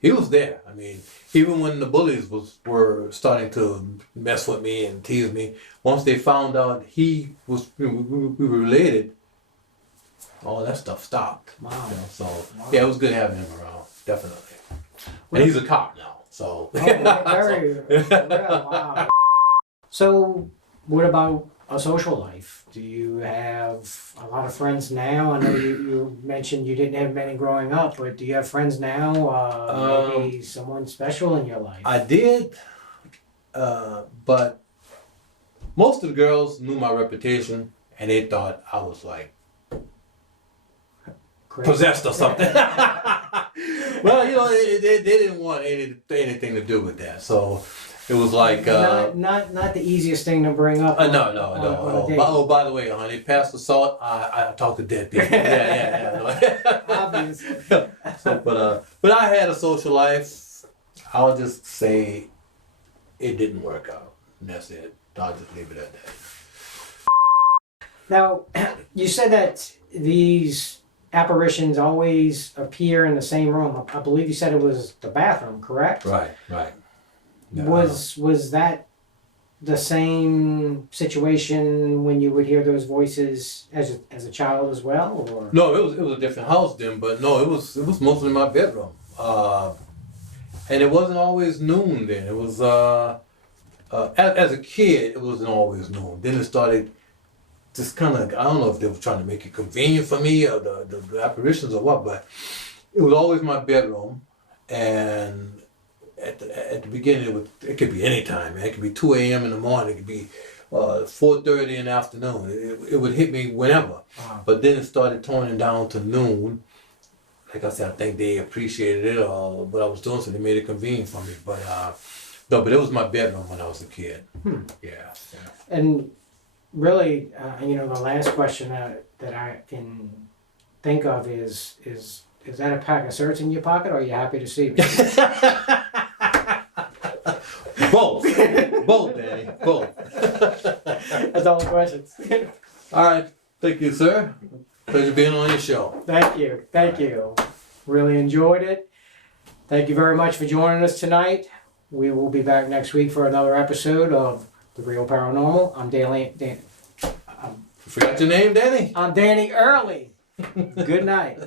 he was there. I mean, even when the bullies were starting to mess with me and tease me, once they found out we were related, all that stuff stopped. Wow. Yeah, it was good having him around, definitely. And he's a cop now, so. Very wow. So, what about a social life? Do you have a lot of friends now? I know you mentioned you didn't have many growing up, but do you have friends now? Maybe someone special in your life? I did, but most of the girls knew my reputation, and they thought I was like possessed or something. Well, they didn't want anything to do with that, so it was like not the easiest thing to bring up. No. By the way, honey, past assault, I talk to dead people. Yeah. Obviously. So, but I had a social life. I'll just say it didn't work out, and that's it. I'll just leave it at that. Now, you said that these apparitions always appear in the same room. I believe you said it was the bathroom, correct? Right. Yeah. Was that the same situation when you would hear those voices as a child as well, or? No, it was a different house then, but no, it was mostly my bedroom. And it wasn't always noon then. It was as a kid, it wasn't always noon. Then it started just kind of, I don't know if they were trying to make it convenient for me or the apparitions or what, but it was always my bedroom. And at the beginning, it could be any time, man. It could be 2 a.m. in the morning. It could be 4:30 in the afternoon. It would hit me whenever. But then it started toning down to noon. Like I said, I think they appreciated it or what I was doing, so they made it convenient for me. But no, but it was my bedroom when I was a kid. Yeah. And really, the last question that I can think of is that a pack of certs in your pocket, or are you happy to see me? Both, Danny, both. That's all the questions. All right, thank you, sir. Pleasure being on your show. Thank you. Really enjoyed it. Thank you very much for joining us tonight. We will be back next week for another episode of The Real Paranormal. I'm Forgot your name, Danny? I'm Danny Early. Good night.